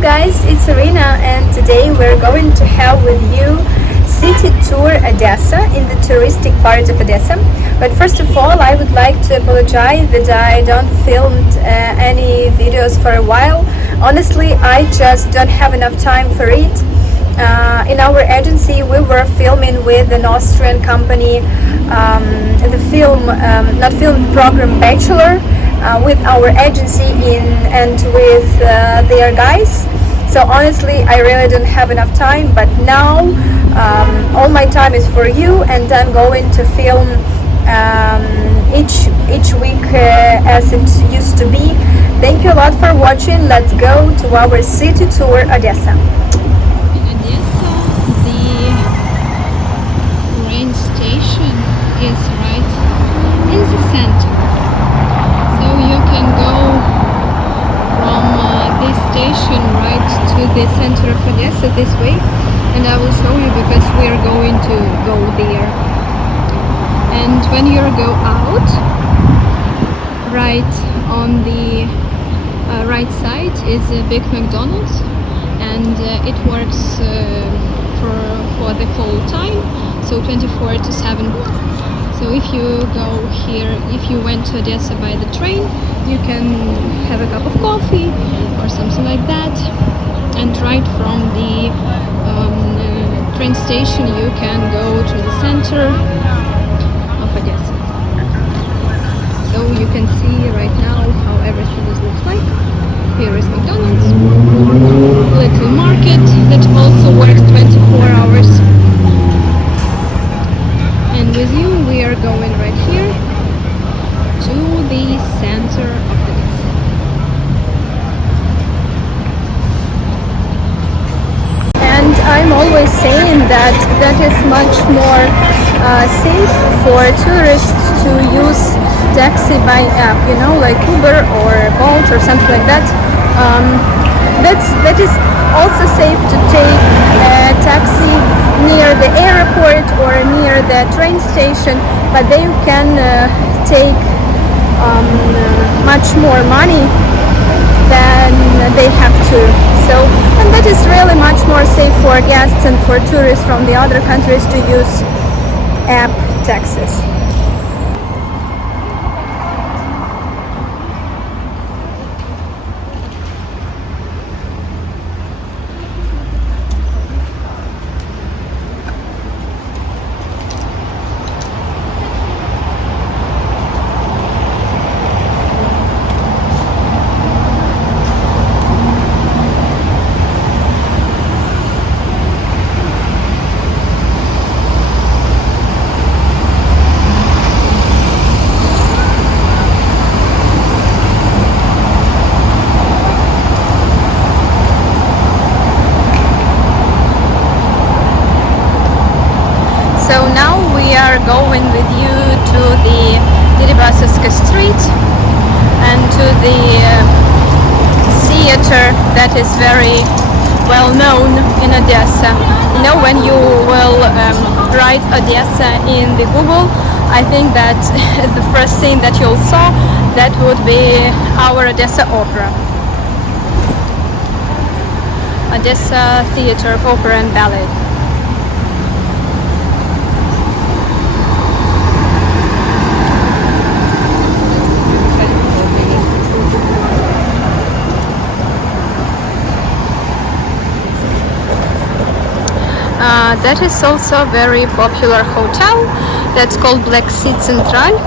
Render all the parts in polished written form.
Hello guys, it's Irina and today we're going to have with you city tour Odessa in the touristic part of Odessa. But first of all, I would like to apologize that I don't filmed any videos for a while. Honestly, I just don't have enough time for it. In our agency, we were filming with an Austrian company, the program Bachelor, with our agency and with their guys. So honestly, I really don't have enough time. But now, all my time is for you, and I'm going to film each week as it used to be. Thank you a lot for watching. Let's go to our city tour, Odessa. Station is right in the center, so you can go from this station right to the center of Odessa this way, and I will show you because we are going to go there. And when you go out, right on the right side is a big McDonald's, and it works for the whole time, so 24/7. So if you go here, if you went to Odessa by the train, you can have a cup of coffee or something like that, and right from the train station you can go to the center of Odessa. So you can see right now how everything looks like. Here is McDonald's, little market that also works 24 hours. And with you, we are going right here to the center of Odessa. And I'm always saying that is much more safe for tourists to use taxi by app, like Uber or Bolt or something like that. That is also safe to take a taxi near the airport or near the train station, but they can take much more money than they have to. So, and that is really much more safe for guests and for tourists from the other countries to use app taxis. So now we are going with you to the Deribasivska street and to the theater that is very well known in Odessa. When you will write Odessa in the Google, I think that the first thing that you'll saw that would be our Odessa opera. Odessa Theater of Opera and Ballet. That is also a very popular hotel that's called Black Sea Central.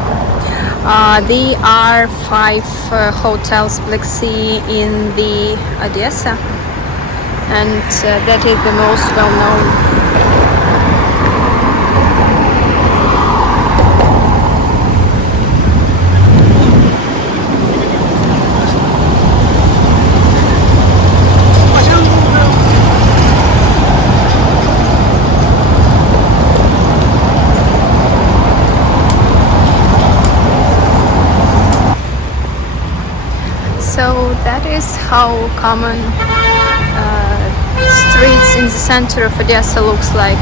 There are 5 hotels Black Sea in the Odessa, and that is the most well known. So that is how common streets in the center of Odessa looks like.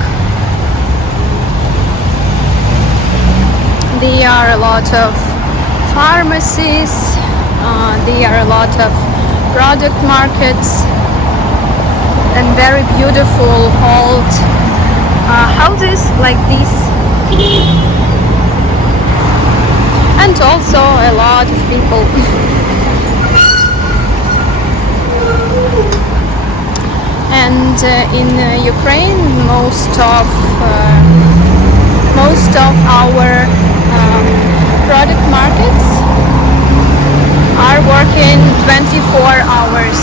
There are a lot of pharmacies, there are a lot of product markets, and very beautiful old houses like this, and also a lot of people. And in Ukraine, most of our product markets are working 24 hours.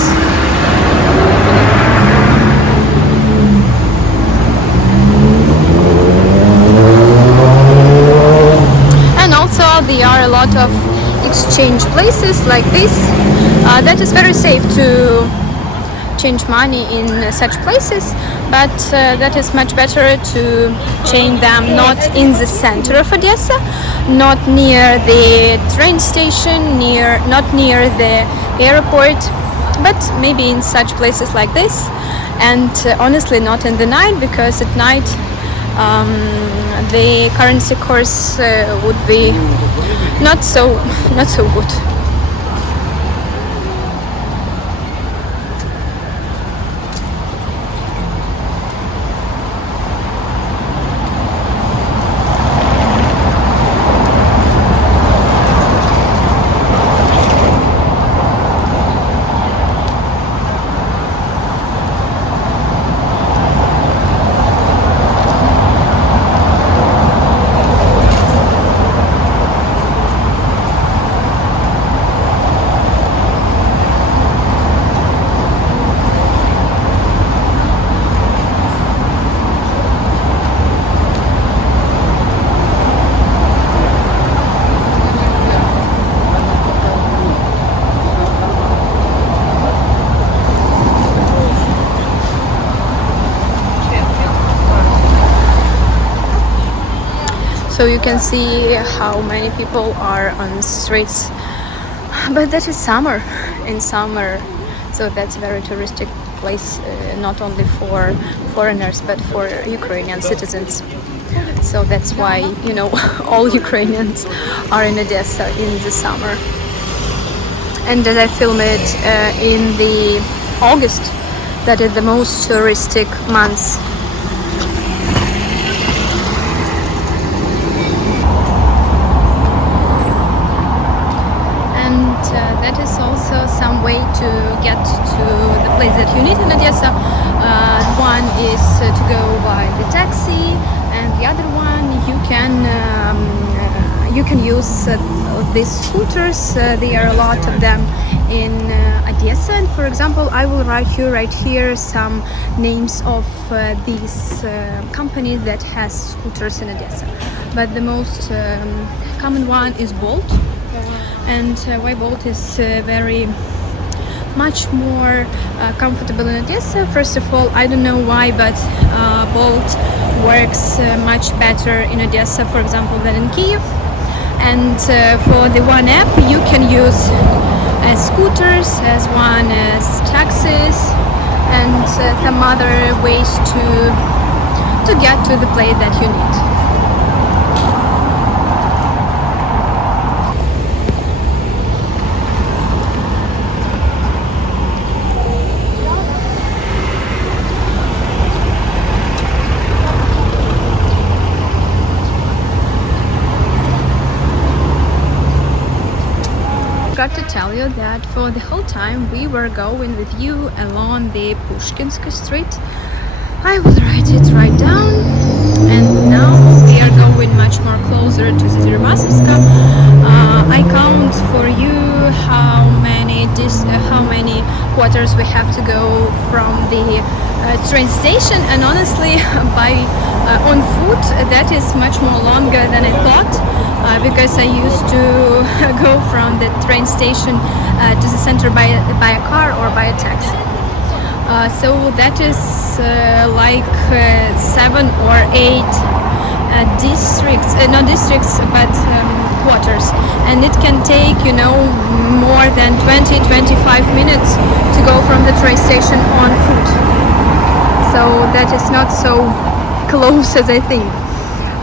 And also there are a lot of exchange places like this. That is very safe to change money in such places, but that is much better to change them not in the center of Odessa, not near the train station, not near the airport, but maybe in such places like this. And honestly, not in the night, because at night the currency course would be not so good. So you can see how many people are on the streets, but that is summer. In summer, so that's a very touristic place, not only for foreigners but for Ukrainian citizens. So that's why, you know, all Ukrainians are in Odessa in the summer. And as I film it in the August, that is the most touristic months. That is also some way to get to the place that you need in Odessa. One is to go by the taxi, and the other one you can use these scooters. There are a lot of them in Odessa. And for example, I will write you right here some names of these companies that has scooters in Odessa. But the most common one is Bolt. And why Bolt is very much more comfortable in Odessa. First of all, I don't know why, but Bolt works much better in Odessa, for example, than in Kiev. And for the one app, you can use scooters as one as taxis and some other ways to get to the place that you need. I forgot to tell you that for the whole time we were going with you along the Pushkinska street. I will write it right down, and now we are going much more closer to the Deribasivska. I count for you how many quarters we have to go from the train station, and honestly by on foot that is much more longer than I thought, because I used to go from the train station to the center by a car or by a taxi. So that is like 7 or 8 districts, not districts, but quarters, and it can take, you know, more than 20-25 minutes to go from the train station on foot. So that is not so close as I think.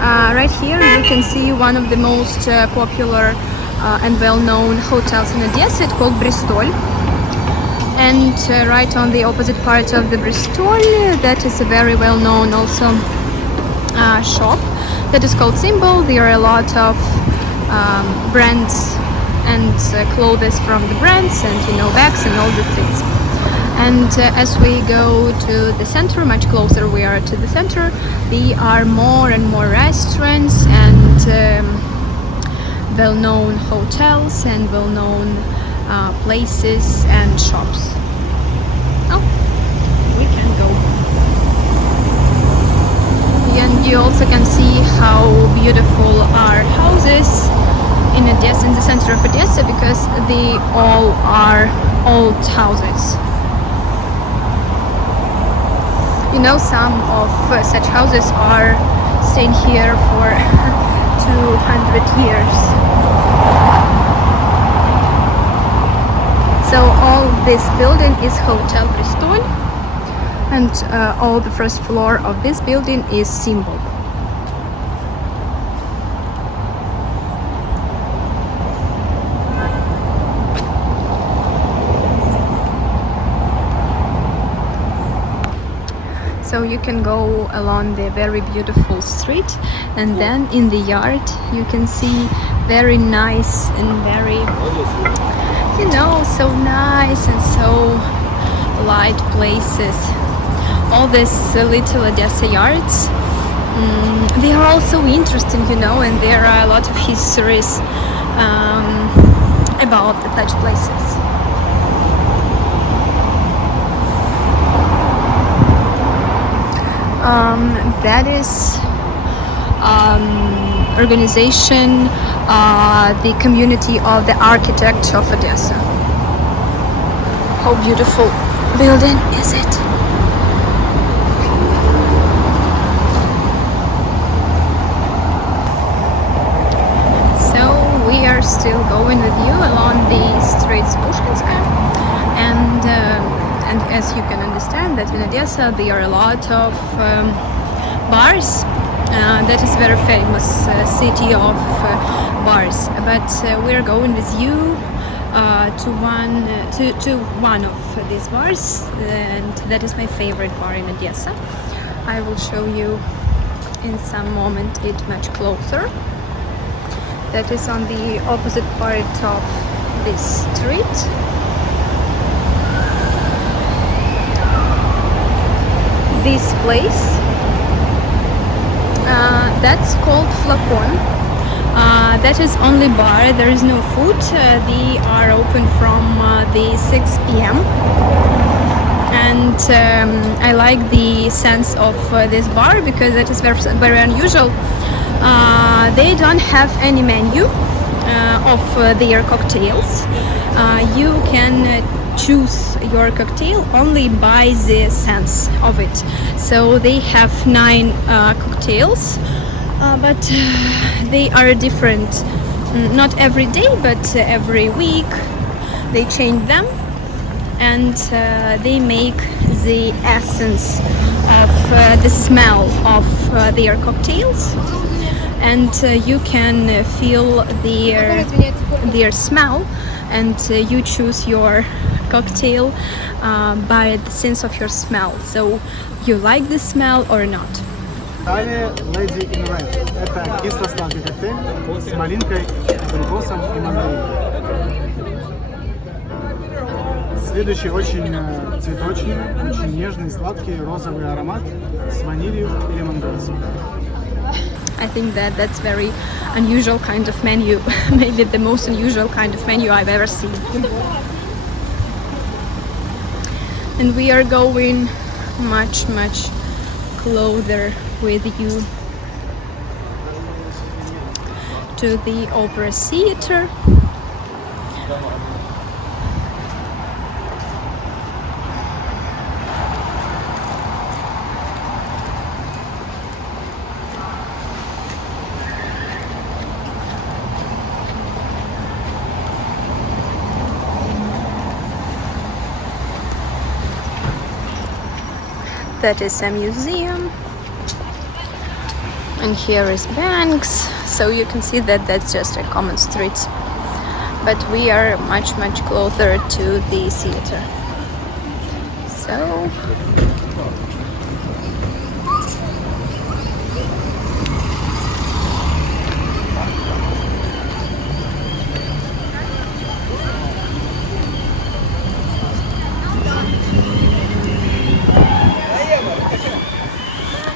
Right here you can see one of the most popular and well-known hotels in Odessa. It's called Bristol. And right on the opposite part of the Bristol, that is a very well known also shop that is called Symbol. There are a lot of brands and clothes from the brands, and bags and all the things. And as we go to the center, much closer we are to the center, there are more and more restaurants and well-known hotels and well-known places and shops. Oh, we can go. And you also can see how beautiful are houses in Odessa, in the center of Odessa, because they all are old houses. Some of such houses are staying here for 200 years. So all this building is Hotel Bristol, and all the first floor of this building is Symbol. So you can go along the very beautiful street, and then in the yard you can see very nice and very, so nice and so light places. All these little Odessa yards, they are also interesting, and there are a lot of histories about such places. That is organization, the community of the architect of Odessa. How beautiful building is it? So we are still going with you along the streets Pushkinska, and as you can understand that in Odessa there are a lot of bars. That is very famous city of bars. But we are going with you to one of these bars, and that is my favorite bar in Odessa. I will show you in some moment it much closer. That is on the opposite part of this street. This place, that's called Flakon. That is only bar, there is no food. They are open from the 6 p.m. And I like the sense of this bar because that is very, very unusual. They don't have any menu of their cocktails. You can choose your cocktail only by the sense of it. So they have 9 cocktails, but they are different. Not every day, but every week they change them, and they make the essence of the smell of their cocktails, and you can feel their smell, and you choose your cocktail by the sense of your smell. So you like the smell or not. Далее Lady in Red. Это кисло-сладкий коктейль с малинкой, абрикосом и мандарином. Следующий очень цветочный, очень нежный, сладкий розовый аромат с ванилью и лемонграссом. I think that's very unusual kind of menu, maybe the most unusual kind of menu I've ever seen. And we are going much closer with you to the opera theater. That is a museum, and here is banks, so you can see that that's just a common street, but we are much closer to the theater. So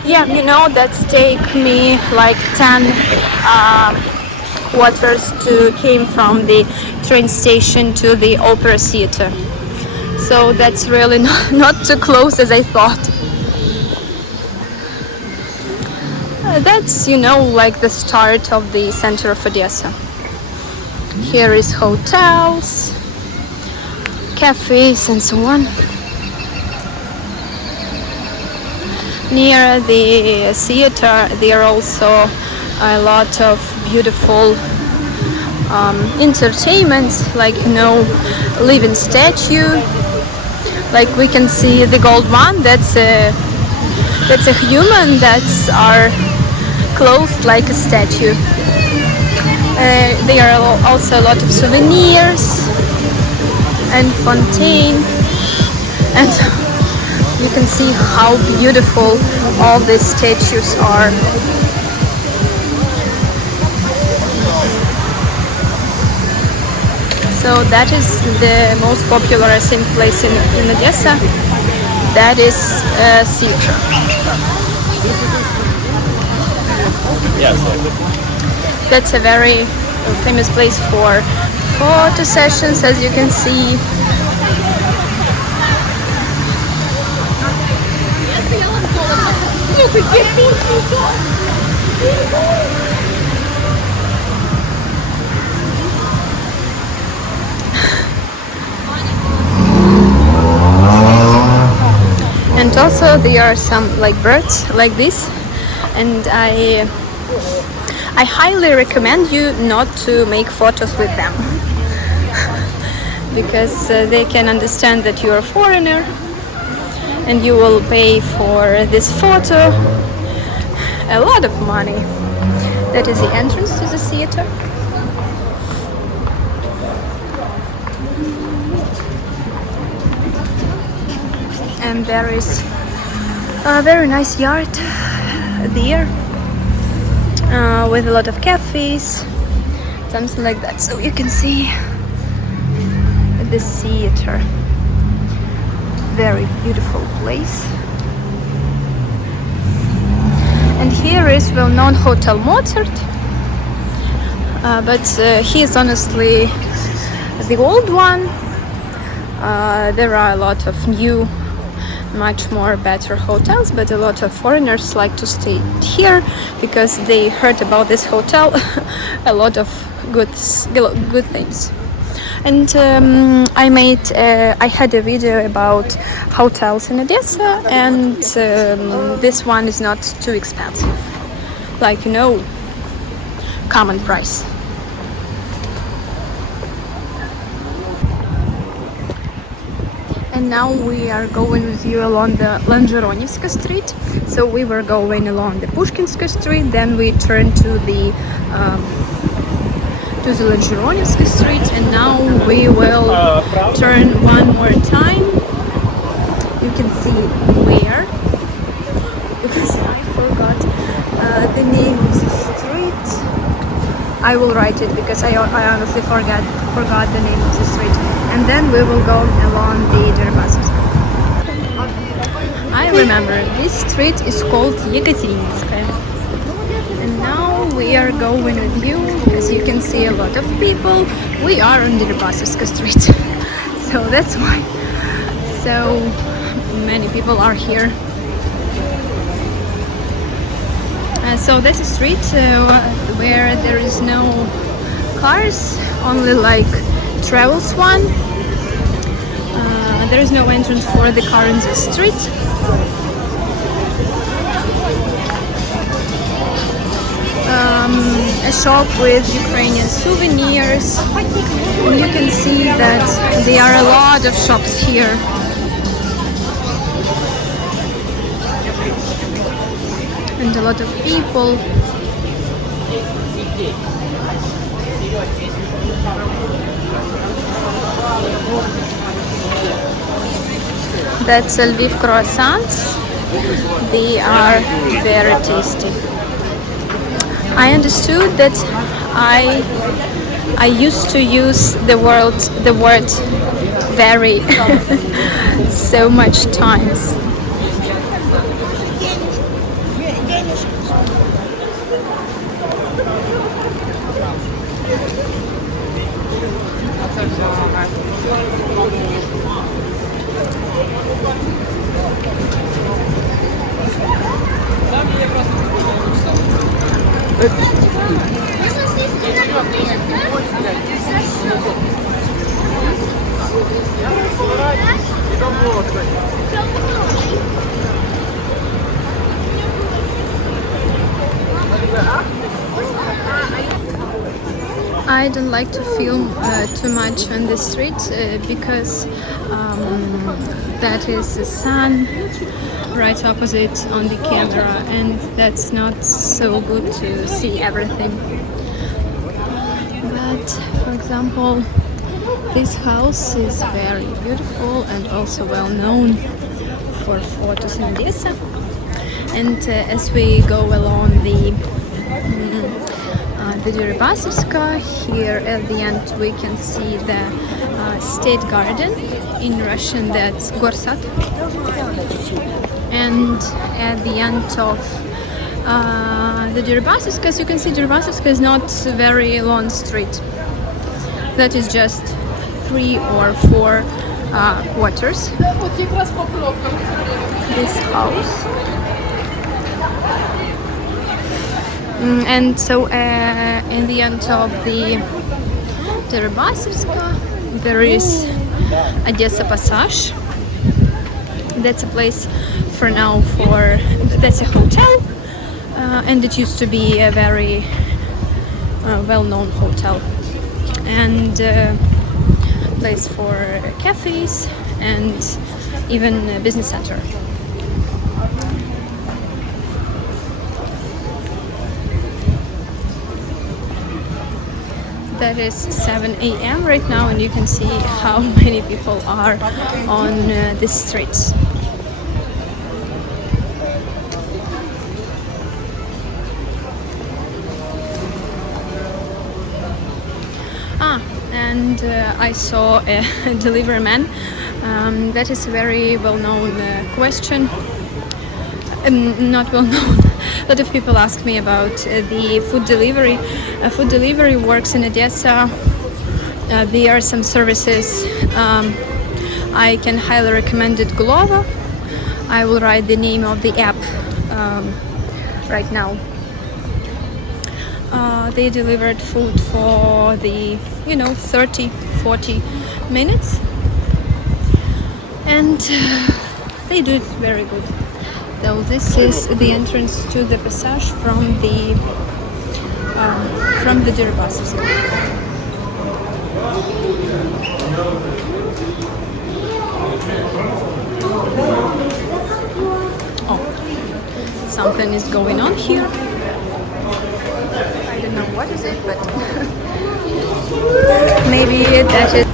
yeah, you know, that's take me like 10 quarters to came from the train station to the opera theater. So that's really not too close as I thought. That's, you know, like the start of the center of Odessa. Here is hotels, cafes and so on. Near the theater there are also a lot of beautiful entertainments, like, you know, living statue. Like we can see the gold one, that's a human that's are clothed like a statue. There are also a lot of souvenirs and fontaine, and you can see how beautiful all these statues are. So that is the most popular, I think, place in Odessa. That is theater. Yes. That's a very famous place for photo sessions, as you can see. And also there are some like birds like this, and I highly recommend you not to make photos with them because they can understand that you're a foreigner and you will pay for this photo a lot of money. That is the entrance to the theater. And there is a very nice yard there with a lot of cafes, something like that. So you can see the theater. Very beautiful place. And here is well-known Hotel Mozart, but he is honestly the old one. There are a lot of new, much more better hotels, but a lot of foreigners like to stay here because they heard about this hotel a lot of good things. And I had a video about hotels in Odessa, and this one is not too expensive, like, you know, common price. And now we are going with you along the Longeronivska street. So we were going along the Pushkinska street, then we turned to the Longeronivska street, and now we will turn one more time. You can see where, because I forgot the name of the street. I will write it because I honestly forgot the name of the street. And then we will go along the Deribasivska. I remember this street is called Екатерининская. And now we are going with you because you can see a lot of people. We are on Deribasivska street. So that's why so many people are here. So that's a street where there is no cars, only like travels one. There is no entrance for the car in the street. A shop with Ukrainian souvenirs. And you can see that there are a lot of shops here. And a lot of people. That's Lviv croissants. They are very tasty. I understood that I used to use the word very so much times. I don't like to film too much on the street because that is the sun right opposite on the camera, and that's not so good to see everything. But for example, this house is very beautiful and also well known for photos in Odessa. And as we go along the Deribasivska, here at the end we can see the state garden. In Russian that's Gorsat. And at the end of the Deribasivska, as you can see, Deribasivska is not a very long street. That is just 3 or 4 quarters. This house. And so in the end of the Deribasivska there is Odessa Passage. That's a place for now that's a hotel, and it used to be a very well-known hotel and place for cafes and even a business center. That is 7 a.m. right now, and you can see how many people are on the streets. And I saw a delivery man. That is a very well-known question. Not well-known. A lot of people ask me about the food delivery. Food delivery works in Odessa. There are some services. I can highly recommend it. Glovo. I will write the name of the app right now. They delivered food for the 30-40 minutes, and they do it very good. So this is the entrance to the passage from the Deribasivska. Oh, something is going on here. I don't know what is it, but maybe that is.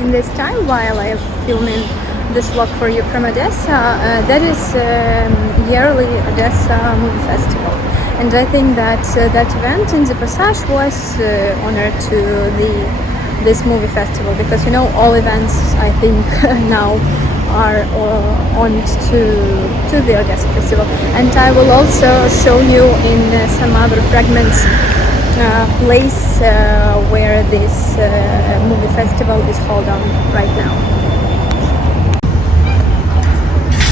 In this time, while I am filming this vlog for you from Odessa, that is yearly Odessa Movie Festival, and I think that that event in the Passage was honored to this movie festival, because all events I think now are on to the Odessa festival. And I will also show you in some other fragments place where this movie festival is held on right now.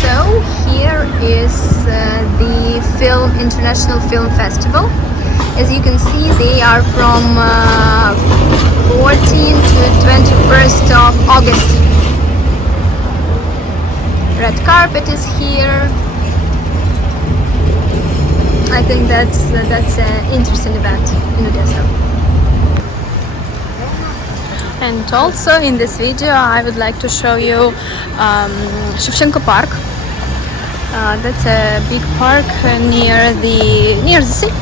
So here is the International Film Festival. As you can see, they are from 14th to 21st of August. Red carpet is here. I think that's an interesting event in Odessa. And also in this video I would like to show you Shevchenko Park. That's a big park near the sea.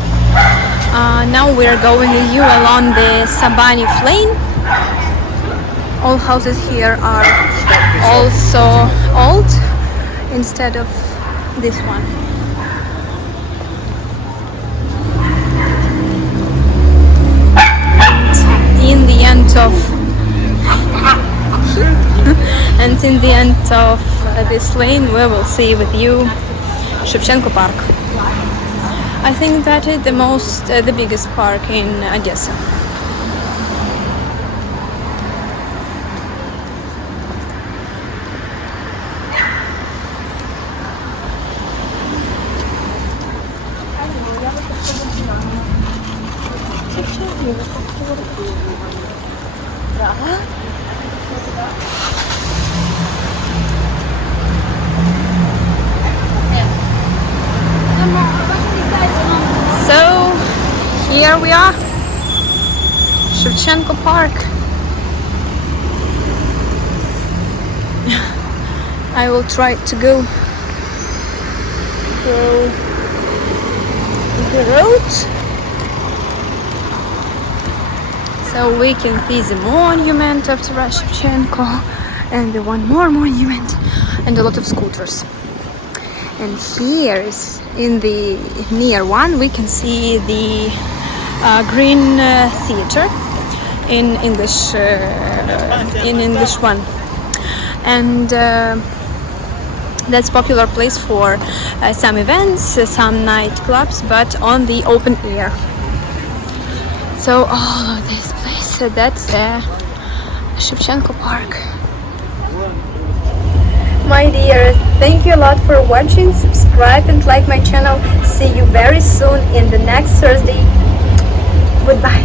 Now we are going with you along the Sabanev lane. All houses here are also old instead of this one. In the end of and in the end of this lane we will see with you Shevchenko Park. I think that is the biggest park in Odessa. So here we are, Shevchenko Park. I will try to go through the road so we can see the monument of Taras Shevchenko and the one more monument and a lot of scooters. And here is in the near one we can see the Green Theater in English one, and that's popular place for some events, some nightclubs, but on the open air. So all of this place, that's Shevchenko Park. My dear, thank you a lot for watching. Subscribe and like my channel. See you very soon in the next Thursday. Goodbye.